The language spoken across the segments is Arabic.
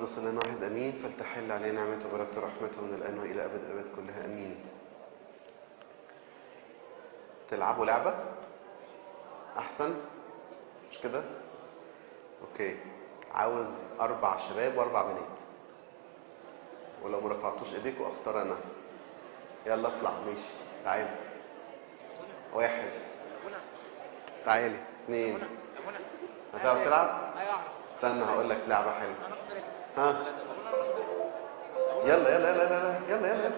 قدس لنا واحد امين، فلتحل علينا نعمته وبركته ورحمته من الان والى ابد الابد كلها امين. تلعبوا لعبه احسن مش كده؟ اوكي، عاوز 4 شباب و4 بنات، ولو ما رفعتوش ايديكم اختار انا. يلا اطلع. ماشي، تعالي. 1 تعالي. 2 هتعرف تلعب؟ استنى هقول لك لعبه حلوه. ها يلا يلا يلا يلا يلا يلا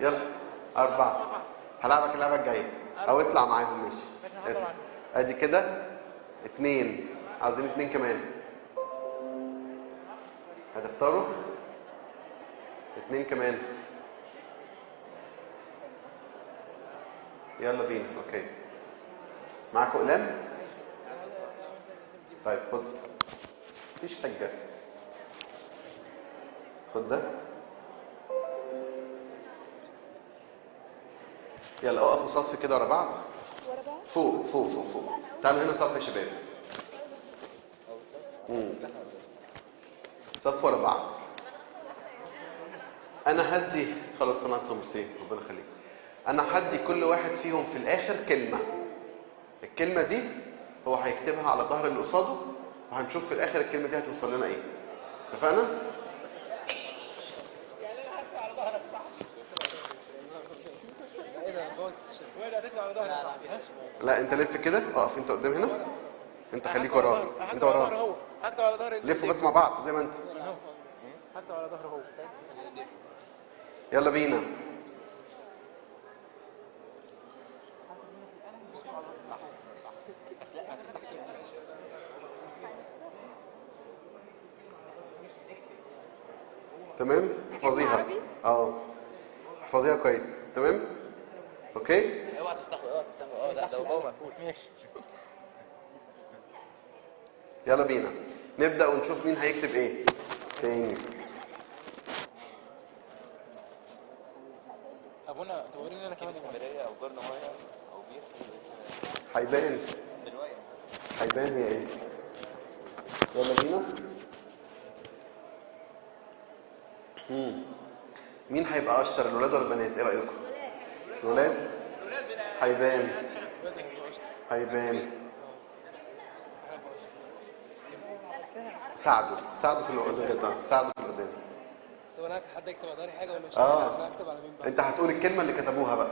يلا. 4 هلعبك اللعبه الجايه او اطلع معاهم. ماشي، ادي كده 2. عاوزين 2 كمان. هتختاروا 2 كمان. يلا بينا. اوكي، معاكم اقلام؟ طيب خد، مفيش حاجه، خد ده. يلا اقفوا صف كده ورا بعض. فوق فوق فوق فوق. تعالوا هنا صف يا شباب. صف ورا بعض. انا هدي خلاص طلعتوا. ميرسي، ربنا يخليك. انا هدي كل واحد فيهم في الاخر كلمه. الكلمه دي هو هيكتبها على ظهر اللي قصاده، وهنشوف في الاخر الكلمه دي هتوصل لنا ايه. اتفقنا؟ لا انت لف كده، اقف انت قدام هنا. انت خليك وراه، انت وراه. لفوا بس مع بعض زي ما انت. حتى على ظهره هو. يلا بينا. تمام، احفظيها. احفظيها كويس. تمام، اوكي. اوعى تفتحه، اوعى تفتحه. لا ده هو مقفول. ماشي. يلا بينا نبدأ ونشوف مين هيكتب ايه تاني. ابونا توريني انا كمان اسكندريه او جرن ميه او بير. هيبان هيبان هي ايه. يلا بينا. مين هيبقى اشطر، الولاد ولا البنات؟ ايه رايكم؟ الولاد. هيبان. ساعدوا في القدام. ساعدوا في القدام. طب انا حد يكتب على ظهري حاجه ولا مش انا هكتب على مين بقى؟ انت هتقول الكلمه اللي كتبوها بقى.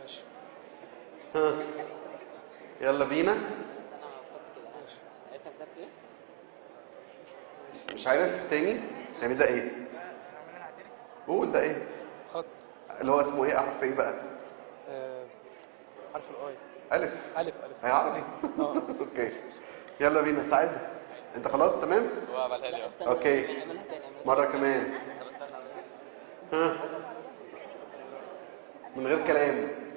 ماشي. يلا بينا. مش عارف تاني يعني ده ايه؟ قول ده ايه؟ خط. اللي هو اسمه ايه؟ حرف ايه بقى؟ حرف الاي. الف. هي عربي. اوكي يلا بينا. ساعدهم. انت خلاص تمام؟ هو عملها لي. اوكي مره كمان. من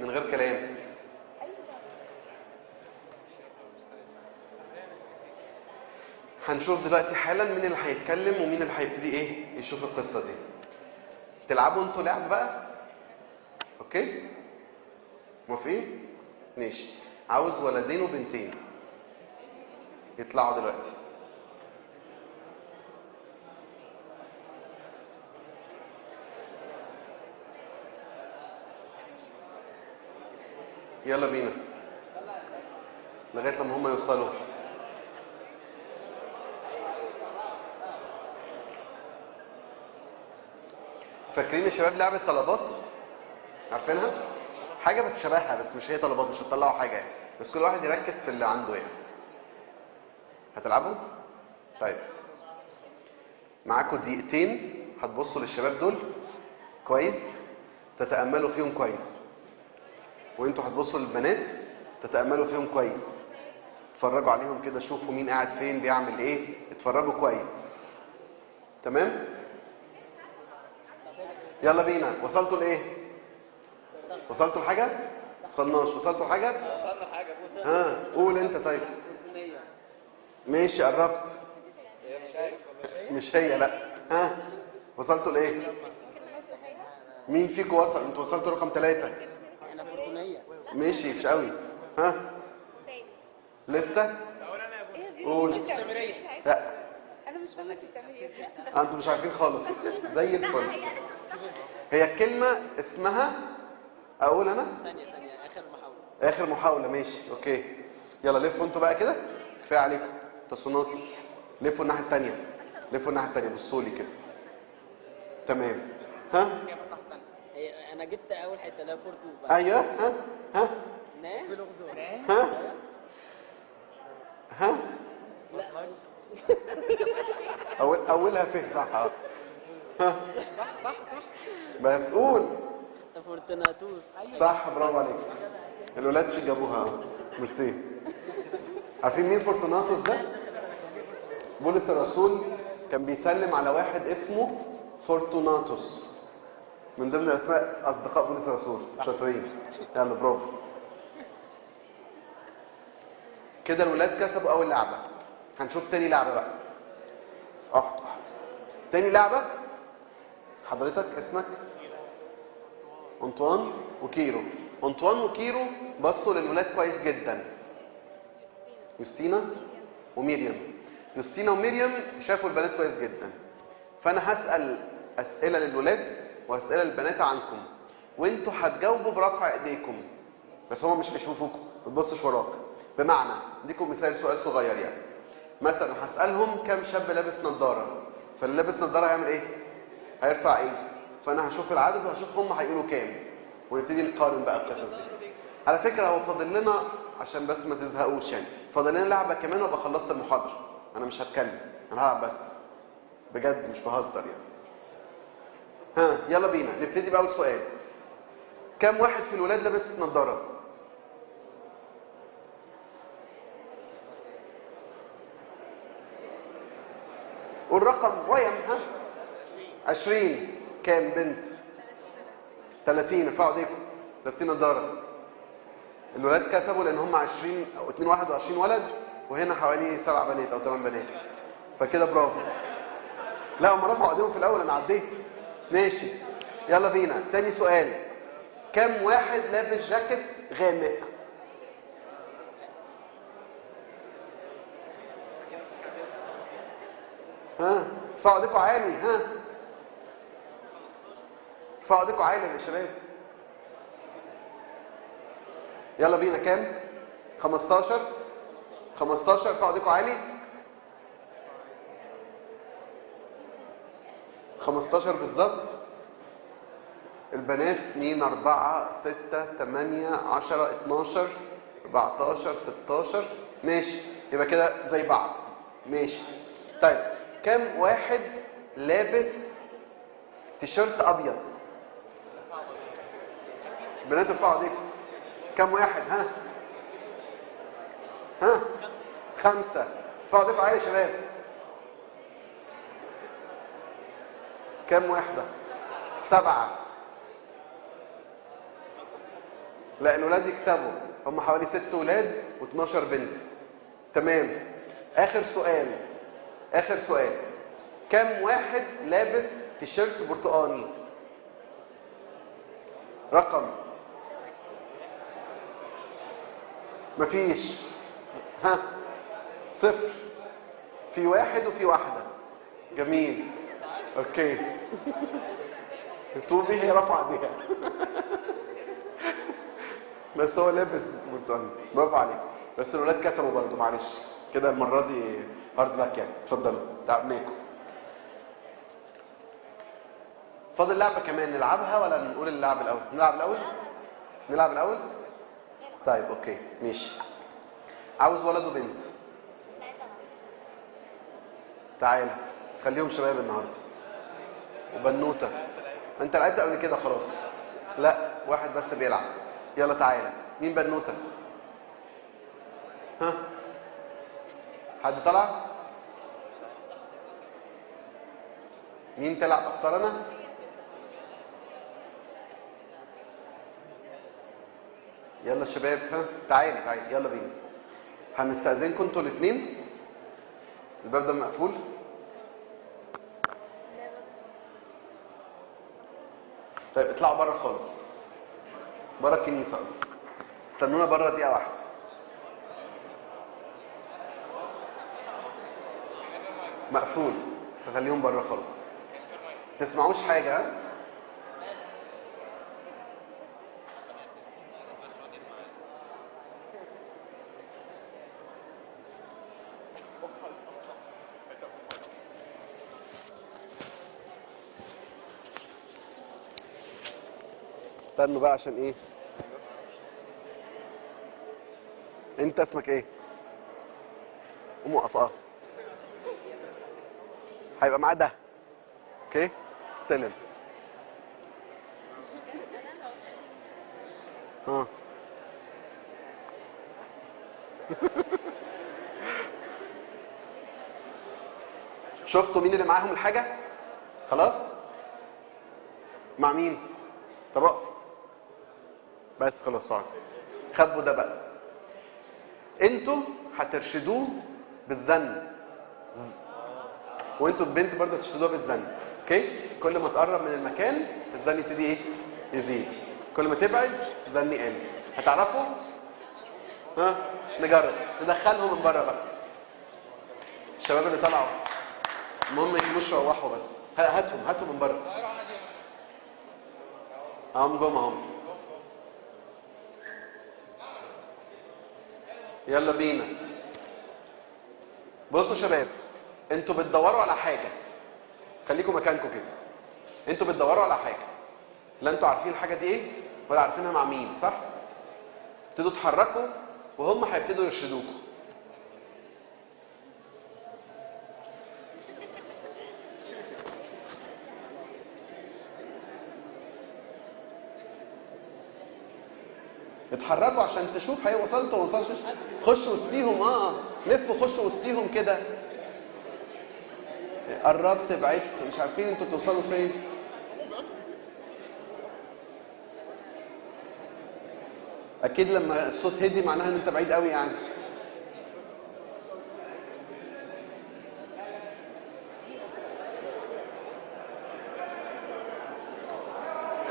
غير كلام. هنشوف دلوقتي حالا مين اللي هيتكلم ومين اللي هيبتدي ايه يشوف القصه دي. تلعبوا انتوا لعب بقى. اوكي موافقين؟ ماشي. عاوز ولدين وبنتين يطلعوا دلوقتي. يلا بينا لغايه لما هم يوصلوا. فاكرين يا شباب لعبه طلبات؟ عارفينها؟ حاجه بس شبهها، بس مش هي طلبات، مش هتطلعوا حاجه يعني، بس كل واحد يركز في اللي عنده يعني. هتلعبوا؟ طيب معاكم دقيقتين هتبصوا للشباب دول كويس، تتأملوا فيهم كويس، وانتوا هتبصوا للبنات تتأملوا فيهم كويس، اتفرجوا عليهم كده، شوفوا مين قاعد فين بيعمل ايه، اتفرجوا كويس. تمام؟ يلا بينا. وصلتوا لايه؟ وصلتوا لحاجه؟ وصلناش. وصلتوا لحاجه؟ وصلنا لحاجه بوسه. قول انت. طيب ماشي قربت. مش هي لا. وصلتوا لايه؟ مين فيكم وصل؟ انتوا وصلتوا رقم 3. انا فورتونيه. ماشي مش قوي. لسه. قول. سامريه. لا مش فاهمه انت بتعملي ايه. انتوا مش عارفين خالص. زي الفل. هي الكلمه اسمها، اقول انا ثانيه اخر محاوله. اخر محاوله. ماشي اوكي. يلا لفوا انتوا بقى كده، كفايه عليكم تصنيفات. لفوا الناحيه الثانيه، لفوا الناحيه الثانيه، بصوا لي كده. تمام. ها اجابه صح ثانيه. هي انا جبت اول حته لا فورتو ايوه. ها ها في لغز ها ها اولها فيه صح. ها صح بس قول فورتناتوس. صح. برافو عليك. الولاد جابوها. ميرسي. عارفين مين فورتوناتوس ده؟ بولس الرسول كان بيسلم على واحد اسمه فورتوناتوس، من ضمن اسماء اصدقاء بولس الرسول. شاطرين. يلا برافو. كده الولاد كسبوا اول لعبه. هنشوف تاني لعبه بقى. تاني لعبه. حضرتك اسمك انطوان وكيرو. انطوان وكيرو بصوا للولاد كويس جدا. يوستينا وميريم. يوستينا وميريم شافوا البنات كويس جدا. فانا هسال اسئله للولاد واسئله للبنات عنكم، وانتوا هتجاوبوا برفع ايديكم، بس هما مش هيشوفوكم، ما تبصش وراك. بمعنى اديكم مثال، سؤال صغير يعني. مثلا هسالهم كم شاب لابس نظاره، فاللي لابس نظاره هيعمل ايه؟ هيرفع ايده. فانا هشوف العدد وهشوف هم هيقولوا كام، ونبتدي نقارن بقى القصص دي. على فكره هو فاضل لنا، عشان بس ما تزهقوش يعني، فاضل لنا لعبه كمان وابقى خلصت المحاضره. انا مش هتكلم، انا هلعب بس، بجد مش بهزر يعني. ها يلا بينا نبتدي باول سؤال. كم واحد في الولاد لابس نظاره؟ قول رقم ويم. ها 20. كام بنت؟ 30. ارفعوا ايديكم. لابسين نظاره. الولاد كسبوا لان هم 20 او 21 ولد، وهنا حوالي 7 بنات او 8 بنات، فكده برافو. لا هم رفعوا ايديهم في الاول، انا عديت. ماشي يلا بينا. تاني سؤال. كم واحد لابس جاكيت غامق؟ ها ارفعوا ايديكم عالي. ها ارفعوا ايديكم عالي يا شباب. يلا بينا. كام؟ 15. 15. ارفعوا ايديكم عالي. 15 بالظبط. البنات 2 4 6 8 10 12 14 16. ماشي يبقى كده زي بعض. ماشي طيب. كم واحد لابس تيشيرت ابيض؟ بنات ارفعوا ايديكم. كم واحد؟ ها 5. ارفعوا ايديكم عالي يا شباب. كم واحدة؟ 7. لا الولاد يكسبوا، هم حوالي 6 ولاد و12 بنت. تمام. اخر سؤال. اخر سؤال. كم واحد لابس تيشيرت برتقاني؟ رقم. مفيش. 0. في واحد وفي واحدة. جميل. اوكي. طوبي هي رفع ايديها. بس هو لابس برتقاني. برافو عليك. بس الولاد كسبوا برضه، معلش كده المره دي هارد لك يعني. اتفضلوا تعبناكم. فاضل لعبه كمان نلعبها ولا نقول اللعب الاول؟ نلعب الاول. نلعب الاول. طيب اوكي ماشي. عاوز ولد وبنت. تعالى خليهم شباب النهارده. وبنوته. انت لعبت قبل كده خلاص. لا واحد بس بيلعب. يلا تعالى. مين بنوته؟ حد طلع؟ مين تلعب؟ اختار انا. يلا الشباب. تعالي تعالي يلا بينا. هنستأذنكم انتوا الاثنين. الباب ده مقفول. طيب اطلعوا بره خالص، بره الكنيسه. استنونا بره دقيقه واحده. مقفول، فخليهم بره خالص. تسمعوش حاجه ها؟ استنوا بقى عشان ايه؟ انت اسمك ايه؟ قوم وقف. هيبقى معاه ده. اوكي؟ استلم. ها. شفتوا مين اللي معاهم الحاجة؟ خلاص؟ مع مين؟ طب اقف. بس خلاص اقعد. خبوا ده بقى. انتوا هترشدوه بالزن. وانتوا البنت برضه هترشدوها بالزن. اوكي؟ كل ما تقرب من المكان الزن يبتدي ايه؟ يزيد. كل ما تبعد الزن يقل. هتعرفوا؟ ها؟ نجرب. ندخلهم من بره بقى. الشباب اللي طلعوا المهم ما يكونوش روحوا بس. هاتهم من بره. اهم جم اهم. يلا بينا. بصوا شباب، انتوا بتدوروا على حاجه. خليكم مكانكم كده. انتوا بتدوروا على حاجه. لا انتوا عارفين الحاجه دي ايه ولا عارفينها مع مين، صح؟ ابتدوا تحركوا وهم هيبتدوا يرشدوكوا. اتحركوا عشان تشوف هي وصلت ولا وصلتش. خشوا وسطيهم. لفوا خشوا وسطيهم كده. قربت بعدت مش عارفين انتوا بتوصلوا فين. اكيد لما الصوت هدي معناها ان انت بعيد قوي يعني.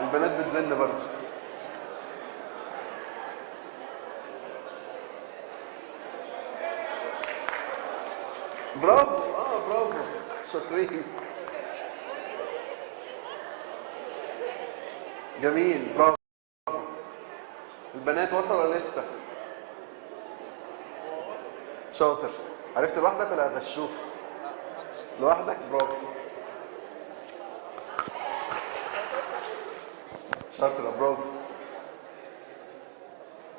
البنات بتزن برضه. برافو. برافو شاطرين. جميل برافو. البنات وصلوا ولا لسه؟ شاطر. عرفت لوحدك ولا هغشوك؟ لوحدك. برافو. شاطرة. برافو.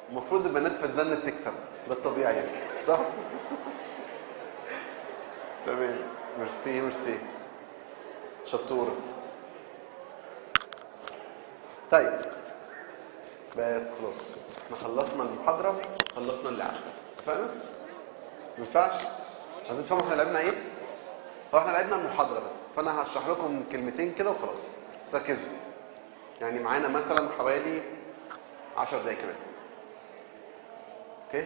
المفروض البنات في الزن بتكسب، ده الطبيعي يعني، صح؟ تمام. ميرسي. شطورة. طيب بس خلاص احنا خلصنا المحاضرة، خلصنا اللعبة. اتفقنا؟ ما ينفعش؟ عايزين تفهموا احنا لعبنا ايه؟ هو احنا لعبنا المحاضرة بس، فانا هشرح لكم كلمتين كده وخلاص. بس ركزوا. يعني معانا مثلا حوالي 10 دقايق كمان. اوكي؟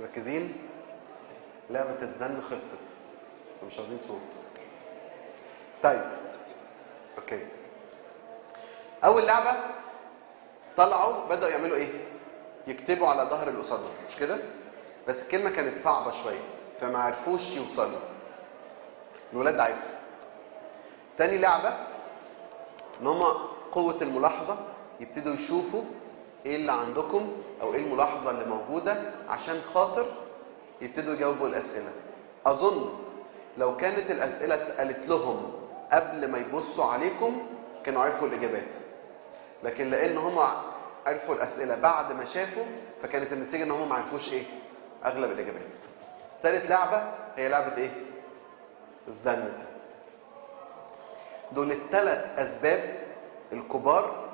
مركزين؟ لعبة الزن خلصت. مش عايزين صوت. طيب. اوكي. اول لعبة طلعوا بدأوا يعملوا ايه؟ يكتبوا على ظهر اللي قصادهم، مش كده؟ بس الكلمة كانت صعبة شوية فما عرفوش يوصلوا. الولاد عرفوا. تاني لعبة ان هما قوة الملاحظة يبتدوا يشوفوا ايه اللي عندكم او ايه الملاحظة اللي موجودة عشان خاطر يبتدوا يجاوبوا الأسئلة. أظن لو كانت الأسئلة اتقالت لهم قبل ما يبصوا عليكم كانوا عرفوا الإجابات. لكن لأن هم عرفوا الأسئلة بعد ما شافوا فكانت النتيجة إن هم ما عرفوش إيه؟ أغلب الإجابات. ثالث لعبة هي لعبة إيه؟ الزن. دول الثلاث أسباب الكبار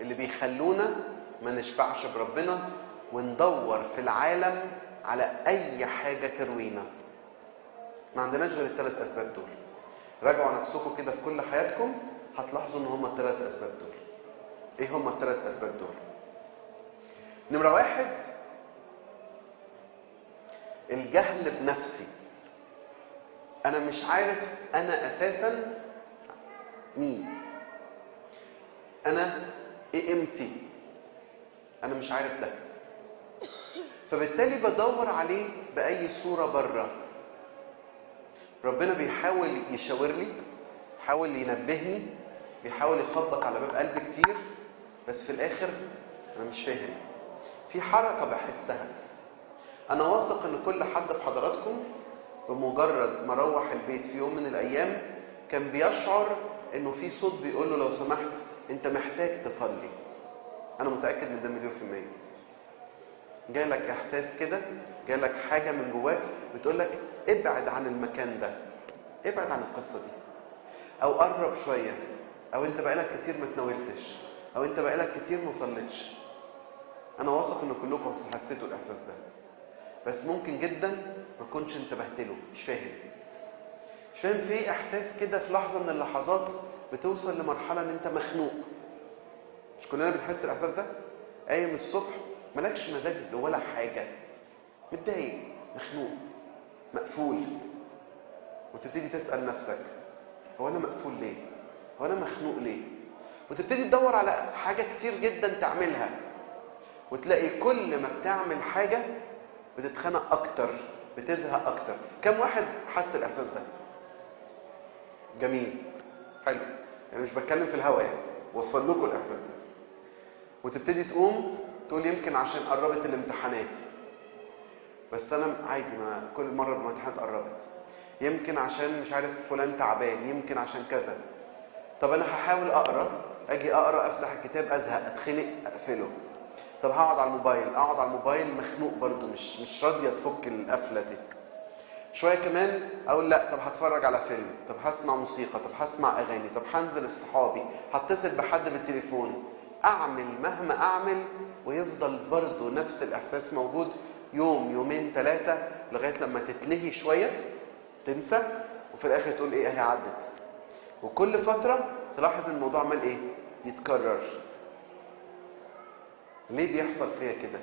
اللي بيخلونا ما نشبعش بربنا وندور في العالم على أي حاجة تروينا. ما عندناش غير الثلاث أسباب دول. راجعوا نفسكم كده في كل حياتكم هتلاحظوا إن هم الثلاث أسباب دول. إيه هم الثلاث أسباب دول؟ نمرة 1 الجهل بنفسي. أنا مش عارف أنا أساساً مين؟ أنا إيه قيمتي؟ أنا مش عارف ده. فبالتالي بدور عليه بأي صورة بره. ربنا بيحاول يشاور لي، بيحاول ينبهني، بيحاول يخبط على باب قلبي كتير، بس في الاخر انا مش فاهم. في حركه بحسها. انا واثق ان كل حد في حضراتكم بمجرد ما روح البيت في يوم من الايام كان بيشعر انه في صوت بيقول له لو سمحت انت محتاج تصلي. انا متاكد من ده مليون في الميه. جالك احساس كده، جالك حاجه من جواك بتقول لك ابعد عن المكان ده، ابعد عن القصه دي، او قرب شويه، او انت بقالك كتير ما تناولتش، او انت بقالك كتير ما صليتش. انا واثق ان كلكم حسيتوا الاحساس ده، بس ممكن جدا ما كنتش انتبهت له. مش فاهم في احساس كده في لحظه من اللحظات بتوصل لمرحله ان انت مخنوق. مش كلنا بنحس الاحساس ده؟ قايم الصبح مالكش مزاج ولا حاجه، متضايق، مخنوق، مقفول، وتبتدي تسال نفسك هو انا مقفول ليه؟ هو انا مخنوق ليه؟ وتبتدي تدور على حاجه كتير جدا تعملها، وتلاقي كل ما بتعمل حاجه بتتخنق اكتر، بتزهق اكتر. كم واحد حس الاحساس ده؟ جميل، حلو. يعني مش بتكلم في الهوا، يعني وصل لكم الاحساس ده. وتبتدي تقوم تقول يمكن عشان قربت الامتحانات، بس انا عادي، ما كل مره الامتحانات قربت. يمكن عشان مش عارف فلان تعبان، يمكن عشان كذا. طب انا هحاول اقرا، اجي اقرا افتح الكتاب ازهق، اتخنق، اقفله. طب هقعد على الموبايل، اقعد على الموبايل مخنوق برضو، مش راضيه تفك القفله دي. شويه كمان اقول لا، طب هتفرج على فيلم، طب هسمع موسيقى، طب هسمع اغاني، طب هنزل لصحابي، هتصل بحد بالتليفون. اعمل مهما اعمل ويفضل برضو نفس الاحساس موجود يوم، يومين، 3، لغايه لما تتلهي شويه، تنسى، وفي الاخر تقول ايه، اهي عدت. وكل فتره تلاحظ الموضوع عمال ايه، يتكرر. ليه بيحصل فيا كده؟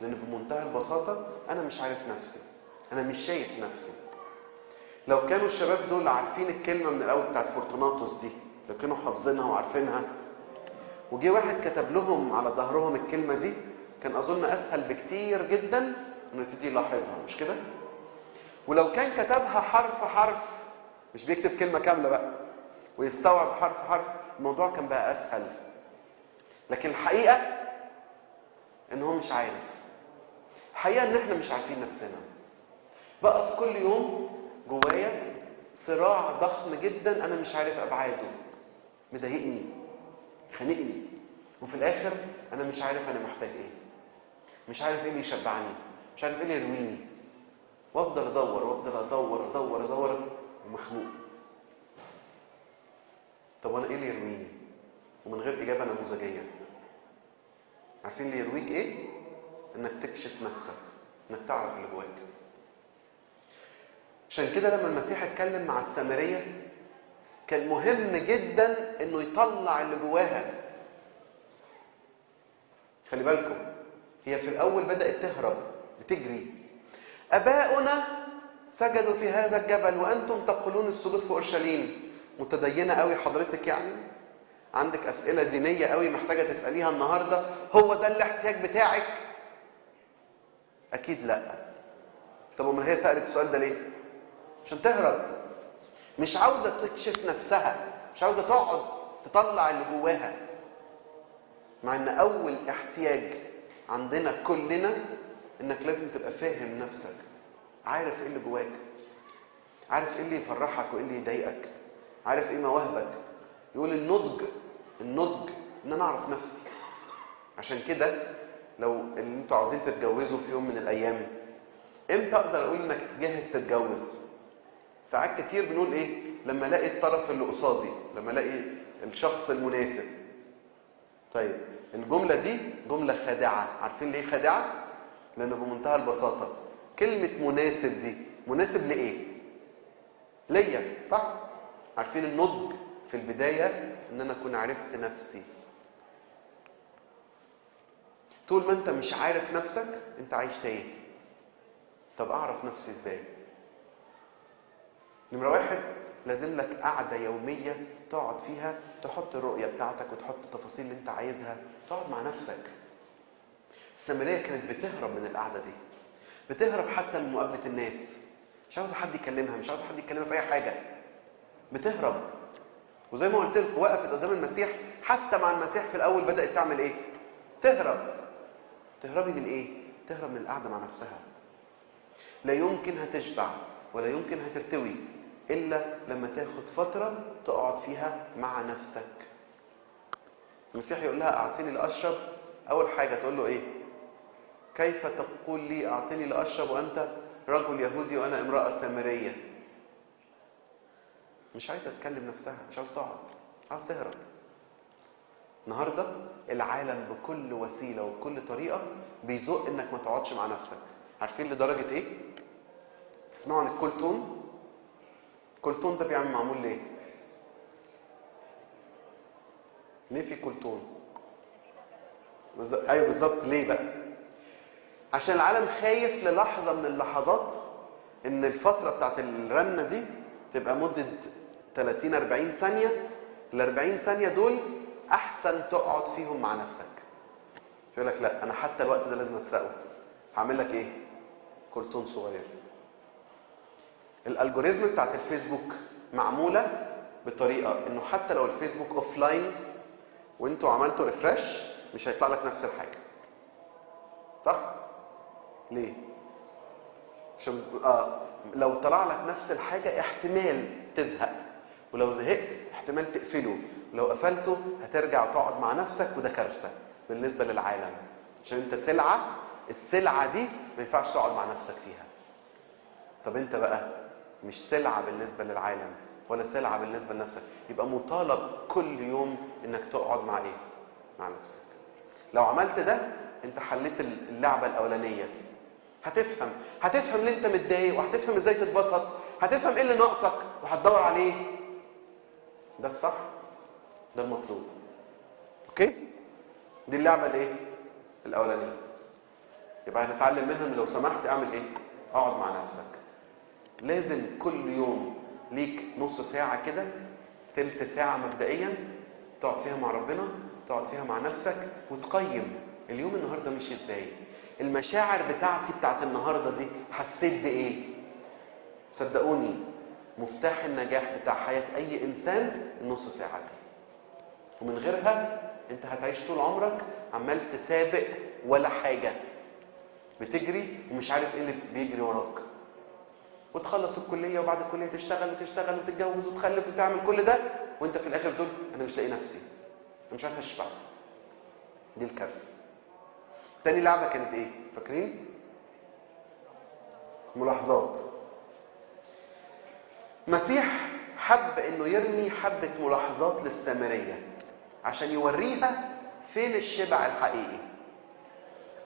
لان بمنتهى البساطه انا مش عارف نفسي، انا مش شايف نفسي. لو كانوا الشباب دول عارفين الكلمه من الاول بتاعت فورتوناتوس دي، لو كانوا حافظينها وعارفينها، وجي واحد كتب لهم على ظهرهم الكلمه دي، كان اظن اسهل بكتير جدا انه يبتدي يلاحظها، مش كده؟ ولو كان كتبها حرف حرف، مش بيكتب كلمه كامله بقى ويستوعب حرف حرف، الموضوع كان بقى اسهل. لكن الحقيقه ان هو مش عارف. الحقيقه ان احنا مش عارفين نفسنا. بقى في كل يوم جوايا صراع ضخم جدا انا مش عارف ابعاده، مضايقني، خانقني، وفي الاخر انا مش عارف انا محتاج ايه، مش عارف ايه اللي يشبعني، مش عارف ايه اللي يرويني، وافضل ادور وافضل ادور ادور ادور ومخنوق. طب وانا ايه اللي يرويني؟ ومن غير اجابه نموذجيه. عارفين اللي يرويك ايه؟ انك تكشف نفسك، انك تعرف اللي جواك. عشان كده لما المسيح اتكلم مع السامريه كان مهم جدا انه يطلع اللي جواها. خلي بالكم، هي في الاول بدات تهرب، بتجري. اباؤنا سجدوا في هذا الجبل وانتم تقولون السجود في اورشليم. متدينه قوي حضرتك يعني؟ عندك اسئله دينيه قوي محتاجه تساليها النهارده؟ هو ده الاحتياج بتاعك؟ اكيد لا. طب امال هي سالت السؤال ده ليه؟ عشان تهرب، مش عاوزه تكشف نفسها، مش عاوزه تقعد تطلع اللي جواها. مع ان اول احتياج عندنا كلنا انك لازم تبقى فاهم نفسك، عارف ايه اللي جواك، عارف ايه اللي يفرحك وايه اللي يضايقك، عارف ايه مواهبك. يقول النضج ان انا اعرف نفسي. عشان كده لو انتوا عاوزين تتجوزوا في يوم من الايام، امتى اقدر اقول انك جاهز تتجوز؟ ساعات كتير بنقول ايه؟ لما الاقي الطرف اللي قصادي، لما الاقي الشخص المناسب. طيب الجمله دي جمله خادعه. عارفين ليه خادعه؟ لانه بمنتهى البساطه كلمه مناسب دي، مناسب لايه؟ ليا، صح؟ عارفين النضج في البدايه ان انا اكون عرفت نفسي. طول ما انت مش عارف نفسك انت عايش تايه. طب اعرف نفسي ازاي؟ نمرة 1، لازم لك قعدة يومية تقعد فيها تحط الرؤية بتاعتك وتحط التفاصيل اللي انت عايزها، تقعد مع نفسك. السامرية كانت بتهرب من القعدة دي، بتهرب حتى من مقابلة الناس. مش عاوزه حد يكلمها، مش عاوزه حد يكلمها في اي حاجه، بتهرب. وزي ما قلت لكم وقفت قدام المسيح، حتى مع المسيح في الاول بدات تعمل ايه؟ تهرب. تهربي من ايه؟ تهرب من القعده مع نفسها. لا يمكن هتشبع ولا يمكن هترتوي الا لما تاخد فتره تقعد فيها مع نفسك. المسيح يقول لها اعطيني لاشرب، اول حاجه تقول له ايه؟ كيف تقول لي اعطيني لاشرب وانت رجل يهودي وانا امراه سامريه؟ مش عايزه تكلم نفسها، مش عاوز تقعد، عاوز تهرب. النهارده العالم بكل وسيله وبكل طريقه بيزق انك ما تقعدش مع نفسك. عارفين لدرجه ايه؟ تسمعوا عن الكولتون؟ الكولتون ده بيعمل معمول ليه؟ ليه في كولتون؟ ايوه بالظبط. ليه بقى؟ عشان العالم خايف للحظه من اللحظات ان الفتره بتاعت الرنه دي تبقى مده 30 40 ثانيه. ال 40 ثانيه دول احسن تقعد فيهم مع نفسك. يقول لك لا انا حتى الوقت ده لازم اسرقه. هعمل لك ايه؟ كولتون صغير. الالجوريزم بتاعت الفيسبوك معموله بطريقه انه حتى لو الفيسبوك اوف لاين وانتوا عملتوا ريفرش مش هيطلع لك نفس الحاجه. صح؟ ليه؟ عشان لو طلع لك نفس الحاجه احتمال تزهق، ولو زهقت احتمال تقفله، ولو قفلته هترجع تقعد مع نفسك، وده كارثه بالنسبه للعالم. عشان انت سلعه، السلعه دي ما ينفعش تقعد مع نفسك فيها. طب انت بقى مش سلعه بالنسبه للعالم ولا سلعه بالنسبه لنفسك، يبقى مطالب كل يوم انك تقعد مع ايه؟ مع نفسك. لو عملت ده انت حليت اللعبه الاولانيه. هتفهم ليه انت متضايق، وهتفهم ازاي تتبسط، هتفهم ايه اللي ناقصك وهتدور عليه. ده الصح، ده المطلوب. اوكي؟ دي اللعبه الايه؟ الاولانيه. يبقى هنتعلم منها ان لو سمحت اعمل ايه؟ اقعد مع نفسك. لازم كل يوم ليك نص ساعه كده، تلت ساعه مبدئيا تقعد فيها مع ربنا، تقعد فيها مع نفسك وتقيم اليوم النهارده مشي ازاي. المشاعر بتاعتي بتاعت النهارده دي حسيت بايه؟ صدقوني مفتاح النجاح بتاع حياه اي انسان النص ساعه دي، ومن غيرها انت هتعيش طول عمرك عمال تسابق ولا حاجه، بتجري ومش عارف ايه اللي بيجري وراك، وتخلص الكليه وبعد الكليه تشتغل وتتجوز وتخلف وتعمل كل ده، وانت في الاخر بتقول انا مش لاقي نفسي، انا مش عارف اشبع. دي الكارثه. تاني لعبه كانت ايه؟ فاكرين؟ ملاحظات. مسيح حب انه يرمي حبه ملاحظات للسامريه عشان يوريها فين الشبع الحقيقي.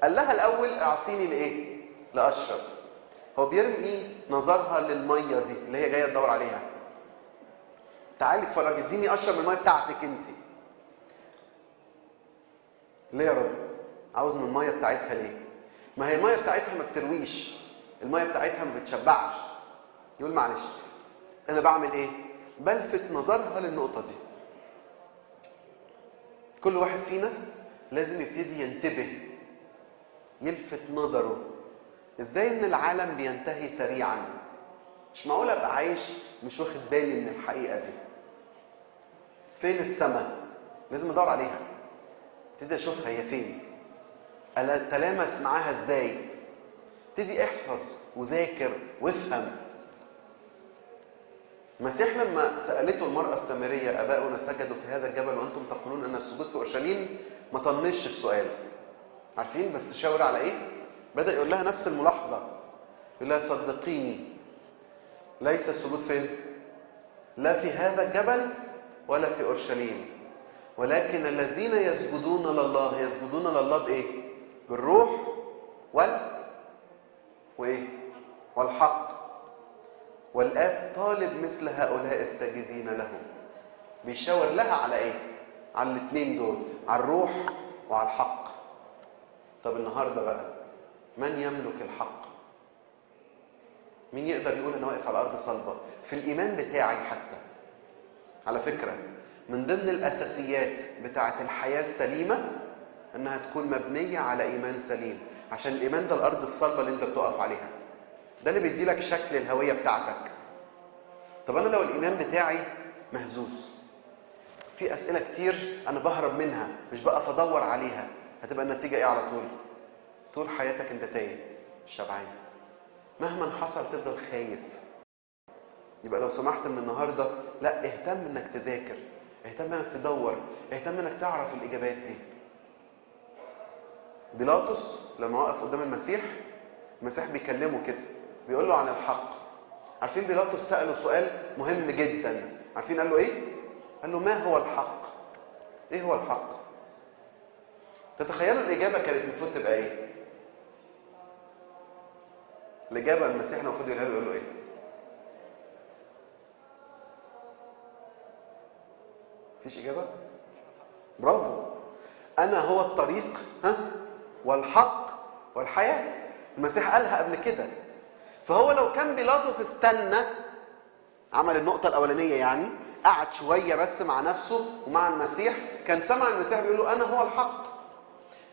قال لها الاول اعطيني لايه؟ لاشرب. هو بيرمي نظرها للميه دي اللي هي جايه تدور عليها. تعالي اتفرج، اديني اشرب من الميه بتاعتك انت. ليه يا رب؟ عاوز من الميه بتاعتها ليه؟ ما هي الميه بتاعتها ما بترويش، الميه بتاعتها ما بتشبعش. يقول معلش انا بعمل ايه؟ بلفت نظرها للنقطه دي. كل واحد فينا لازم يبتدي ينتبه، يلفت نظره ازاي ان العالم بينتهي سريعا. مش معقول ابقى عايش مش واخد بالي من الحقيقه دي. فين السماء؟ لازم ادور عليها، ابتدي اشوفها هي فين، اتلامس معاها ازاي. ابتدي احفظ وذاكر وافهم. المسيح لما سالته المراه السامريه اباؤنا سجدوا في هذا الجبل وانتم تقولون ان السجود في اورشليم، ما طنش السؤال. عارفين بس شاور على ايه؟ بدا يقول لها نفس الملاحظه. يقول لها صدقيني ليس السجود فين؟ لا في هذا الجبل ولا في اورشليم، ولكن الذين يسجدون لله يسجدون لله بايه؟ بالروح وايه؟ والحق. والآب طالب مثل هؤلاء الساجدين له. بيشاور لها على ايه؟ على الاثنين دول، على الروح وعلى الحق. طب النهارده بقى من يملك الحق؟ مين يقدر يقول انا واقف على ارض صلبه في الايمان بتاعي؟ حتى على فكره من ضمن الاساسيات بتاعه الحياه السليمه انها تكون مبنيه على ايمان سليم، عشان الايمان ده الارض الصلبه اللي انت بتقف عليها. ده اللي بيدي لك شكل الهويه بتاعتك. طب انا لو الايمان بتاعي مهزوز، في اسئله كتير انا بهرب منها، مش بقى ادور عليها، هتبقى النتيجه ايه على طول؟ طول حياتك انت تايه مش شبعان، مهما حصل تفضل خايف. يبقى لو سمحت من النهارده لا، اهتم انك تذاكر، اهتم انك تدور، اهتم انك تعرف الاجابات دي. بيلاطس لما وقف قدام المسيح بيكلمه كده، بيقول له عن الحق. عارفين بيلاطس سأله سؤال مهم جدا، عارفين قال له ايه؟ قال له ما هو الحق؟ ايه هو الحق؟ تتخيلوا الاجابه كانت المفروض تبقى ايه؟ الاجابه المسيح المفروض يقولها له، يقول له ايه؟ مفيش اجابه؟ برافو. انا هو الطريق والحق والحياه. المسيح قالها قبل كده. فهو لو كان بيلاطس استنى، عمل النقطه الاولانيه يعني، قعد شويه بس مع نفسه ومع المسيح، كان سمع المسيح بيقول له انا هو الحق.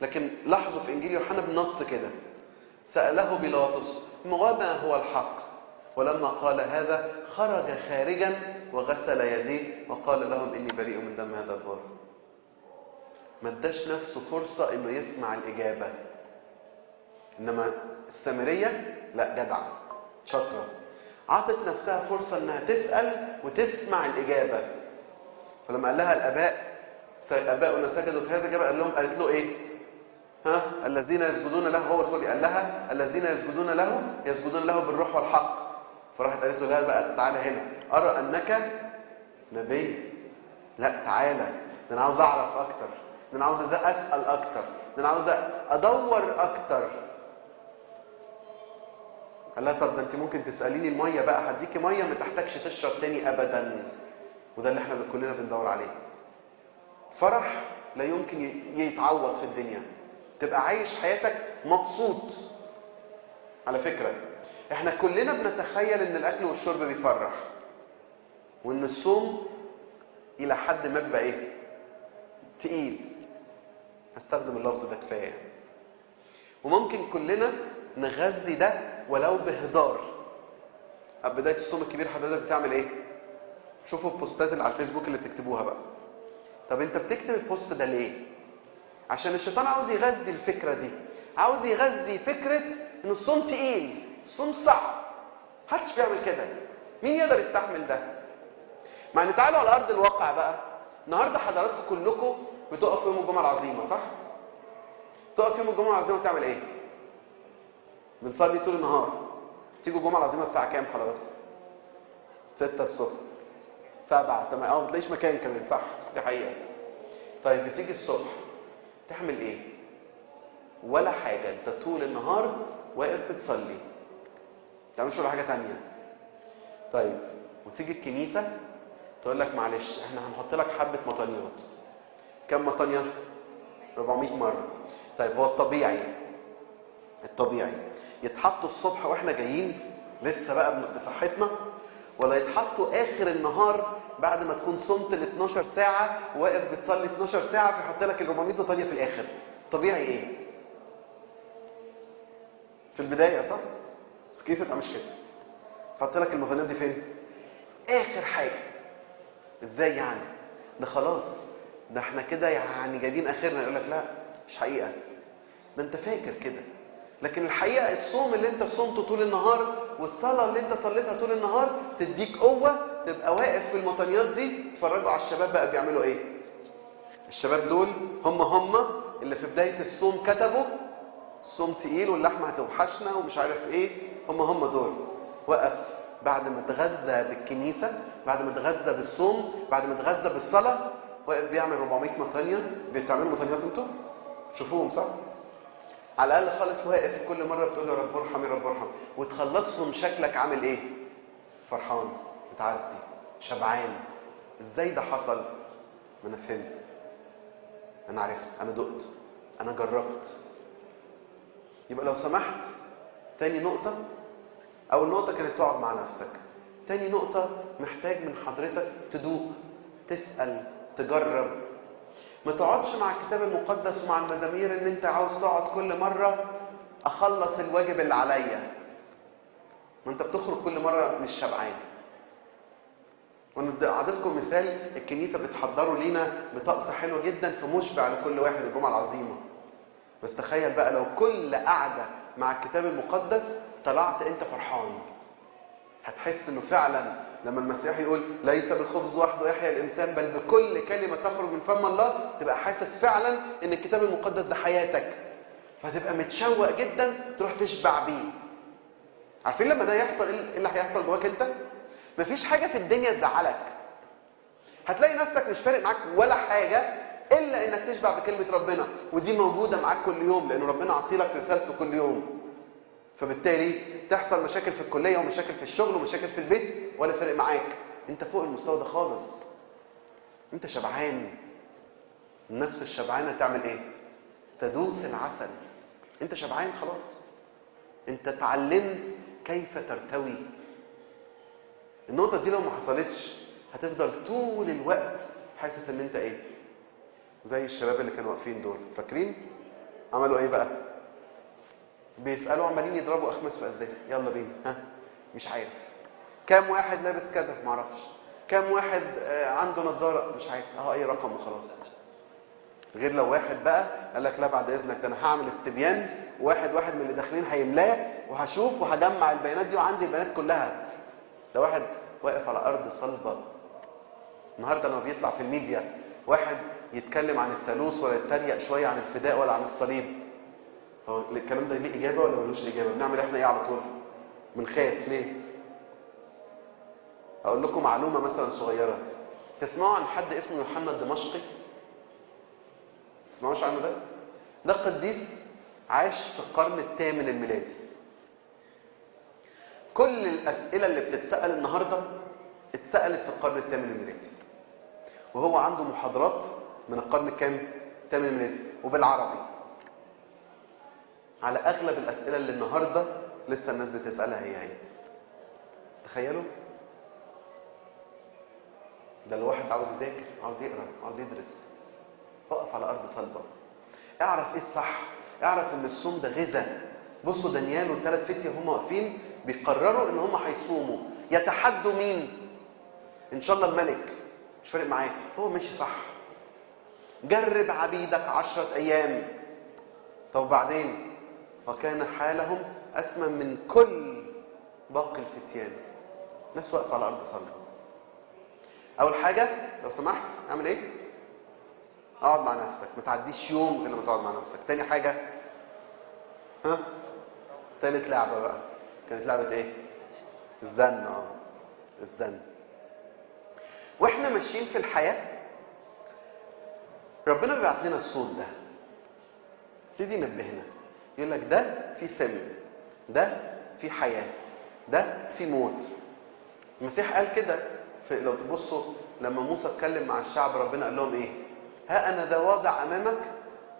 لكن لاحظوا في انجيل يوحنا بالنص كده، سأله بيلاطس وما هو الحق؟ ولما قال هذا خرج خارجا وغسل يديه وقال لهم إني بريء من دم هذا البار. ما اداش نفسه فرصة إنه يسمع الإجابة. إنما السامرية لا، جدعة شاطرة، عطت نفسها فرصة إنها تسأل وتسمع الإجابة. فلما قال لها آباؤنا سجدوا في هذا الجبل، قالت له إيه؟ الذين يسجدون له، قال لها الذين يسجدون له بالروح والحق. فراحت قالت له لا بقى، تعالى هنا، ارى انك نبي. لا تعالى، ده انا عاوز اعرف اكتر، ده انا عاوز اسال اكتر، ده انا عاوز ادور اكتر. قال لها طب ده انت ممكن تساليني الميه بقى، هديكي ميه ما تحتاجش تشرب تاني ابدا. وده اللي احنا كلنا بندور عليه. فرح لا يمكن يتعوض في الدنيا، تبقى عايش حياتك مبسوط. على فكرة احنا كلنا بنتخيل ان الاكل والشرب بيفرح، وان الصوم الى حد ما بيبقى ايه؟ تقيل. هستخدم اللفظ ده كفايه. وممكن كلنا نغذي ده ولو بهزار. بداية الصوم الكبير حضرتك بتعمل ايه؟ شوفوا البوستات اللي على الفيسبوك اللي بتكتبوها بقى. طب انت بتكتب البوست ده ليه؟ عشان الشيطان عاوز يغذي الفكرة دي، عاوز يغذي فكرة ان الصوم تقيل، الصوم صعب، محدش بيعمل كده. مين يقدر يستحمل ده؟ مع ان تعالوا على ارض الواقع بقى. النهارده حضراتكم كلكم بتقفوا يوم الجمعة العظيمة، صح؟ تقف يوم الجمعة العظيمة بتعمل ايه؟ بنصلي طول النهار. تيجوا الجمعة العظيمة الساعة كام حضراتكم؟ 6 الصبح، 7، 8، ما بتلاقيش مكان كمان، صح؟ دي حقيقة. طيب بتيجي الصبح تعمل ايه؟ ولا حاجة، انت طول النهار واقف بتصلي، ما تعملش ولا حاجة تانية. طيب وتيجي الكنيسة تقول لك معلش احنا هنحط لك حبة مطانيات. كم مطانية؟ 400 مرة. طيب هو الطبيعي يتحطوا الصبح واحنا جايين لسه بقى بصحتنا، ولا يتحطوا اخر النهار بعد ما تكون صمت ال 12 ساعة واقف بتصلي 12 ساعة فيحط لك ال 400 مطانية في الاخر؟ طبيعي ايه؟ في البداية، صح؟ بس كيف تبقى مش كده؟ حط لك المطانيات دي فين؟ اخر حاجة. ازاي يعني؟ ده خلاص، ده احنا كده يعني جايبين اخرنا. يقول لك لا، مش حقيقة، ده انت فاكر كده. لكن الحقيقة الصوم اللي انت صومته طول النهار والصلاة اللي انت صليتها طول النهار تديك قوة تبقى واقف في المطانيات دي. تفرجوا على الشباب بقى بيعملوا ايه. الشباب دول هم اللي في بداية الصوم كتبوا الصوم تقيل واللحمة هتوحشنا ومش عارف ايه. هم دول وقف بعد ما اتغذى بالكنيسة، بعد ما اتغذى بالصوم، بعد ما اتغذى بالصلاة، واقف بيعمل 400 مطانية. بتعملوا مطانيات انتوا؟ شوفوهم، صح؟ على الاقل خالص واقف كل مره بتقول له رب ارحم يا رب ارحم، وتخلصهم شكلك عامل ايه؟ فرحان، متعزي، شبعان. ازاي ده حصل؟ ما انا فهمت، انا عرفت، انا دقت، انا جربت. يبقى لو سمحت، تاني نقطه، اول نقطه كانت تقعد مع نفسك. تاني نقطه محتاج من حضرتك تدوق، تسال، تجرب. ما تقعدش مع الكتاب المقدس ومع المزامير ان انت عاوز تقعد كل مرة اخلص الواجب اللي عليا. وانت بتخرج كل مره مش شبعان. وانا اعطيتكم مثال، الكنيسه بتحضروا لينا بطقس حلو جدا في مشبع لكل واحد الجمعه العظيمه. بس تخيل بقى لو كل قعده مع الكتاب المقدس طلعت انت فرحان، هتحس انه فعلا لما المسيح يقول ليس بالخبز وحده يحيى الانسان بل بكل كلمه تخرج من فم الله، تبقى حاسس فعلا ان الكتاب المقدس ده حياتك، فتبقى متشوق جدا تروح تشبع بيه. عارفين لما ده يحصل ايه اللي هيحصل جواك انت؟ مفيش حاجه في الدنيا تزعلك، هتلاقي نفسك مش فارق معاك ولا حاجه الا انك تشبع بكلمه ربنا، ودي موجوده معاك كل يوم لان ربنا عطيلك رسالته كل يوم. فبالتالي تحصل مشاكل في الكليه ومشاكل في الشغل ومشاكل في البيت ولا فارق معاك، انت فوق المستوى ده خالص، انت شبعان. النفس الشبعانه تعمل ايه؟ تدوس العسل. انت شبعان خلاص، انت اتعلمت كيف ترتوي. النقطه دي لو ما حصلتش هتفضل طول الوقت حاسس ان انت ايه؟ زي الشباب اللي كانوا واقفين دول، فاكرين عملوا ايه بقى؟ بيسالوا عمالين يضربوا اخماس في ازاز، يلا بينا، ها مش عارف. كام واحد لابس كذا؟ ما اعرفش. كام واحد عنده نظاره؟ مش عارف، اي رقم وخلاص. غير لو واحد بقى قال لك لا بعد اذنك ده انا هعمل استبيان، واحد من اللي داخلين هيملاه وهشوف وهجمع البيانات دي وعندي البيانات كلها. ده واحد واقف على ارض صلبه. النهارده لما بيطلع في الميديا واحد يتكلم عن الثالوث ولا يتريق شويه عن الفداء ولا عن الصليب، هو الكلام ده ليه اجابه ولا ملوش اجابه؟ بنعمل احنا ايه على طول؟ بنخاف ليه؟ اقول لكم معلومه مثلا صغيره. تسمعوا عن حد اسمه يوحنا الدمشقي؟ تسمعوش عنه ده؟ ده قديس عاش في القرن الثامن الميلادي. كل الاسئله اللي بتتسال النهارده اتسالت في القرن الثامن الميلادي، وهو عنده محاضرات من القرن الكام؟ الثامن الميلادي وبالعربي على اغلب الاسئله اللي النهارده لسه الناس بتسالها هي. تخيلوا، ده الواحد عاوز يذاكر، عاوز يقرا، عاوز يدرس. اقف على ارض صلبه، اعرف ايه الصح، اعرف ان الصوم ده غذاء. بصوا دانيال والثلاث فتية هم واقفين بيقرروا ان هم هيصوموا، يتحدوا مين؟ ان شاء الله الملك، مش فارق معاه، هو ماشي صح. جرب عبيدك 10 ايام. طب وبعدين؟ وكان حالهم اسمى من كل باقي الفتيان. ناس واقفه على ارض صلبه. اول حاجه لو سمحت اعمل ايه؟ اقعد مع نفسك، ما تعديش يوم غير لما تقعد مع نفسك. تاني حاجه، تالت لعبه بقى كانت لعبه ايه؟ الزن. الزن. واحنا ماشيين في الحياه ربنا بيبعت لنا الصوت ده، يبتدي ينبهنا، يقول لك ده في سم، ده في حياه، ده في موت. المسيح قال كده لو تبصوا لما موسى اتكلم مع الشعب ربنا قال لهم ايه؟ ها انا ذا واضع امامك